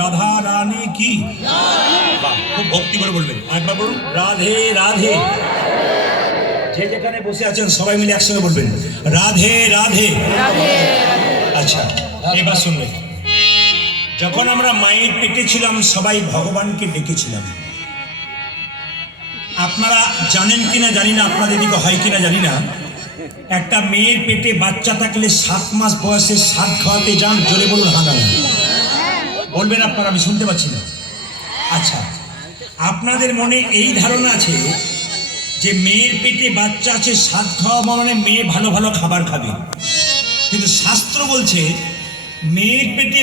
রাধা রানী কি? খুব ভক্তি করে বলবেন একবার বলুন, রাধে রাধে। যে যেখানে বসে আছেন, সবাই মিলে একসঙ্গে বলবেন, রাধে রাধে। আচ্ছা এবার শুনবেন যখন আমরা মায়ের পেটে ছিলাম, সবাই ভগবানকে ডেকেছিলাম। আপনারা জানেন কিনা জানি না, আপনাদের দিকে হয় কিনা জানি না। একটা মেয়ের পেটে বাচ্চা থাকলে সাত মাস বয়সে সাত খাওয়াতে যান, জোরে বলুন হাঙ্গামে বলবেন আপনারা, আমি শুনতে পাচ্ছি না। আচ্ছা আপনাদের মনে এই ধারণা আছে যে মেয়ের পেটে বাচ্চা আছে, স্বাদ খাওয়া মানে মেয়ে ভালো ভালো খাবার খাবে। কিন্তু শাস্ত্র বলছে, মেয়ের পেটে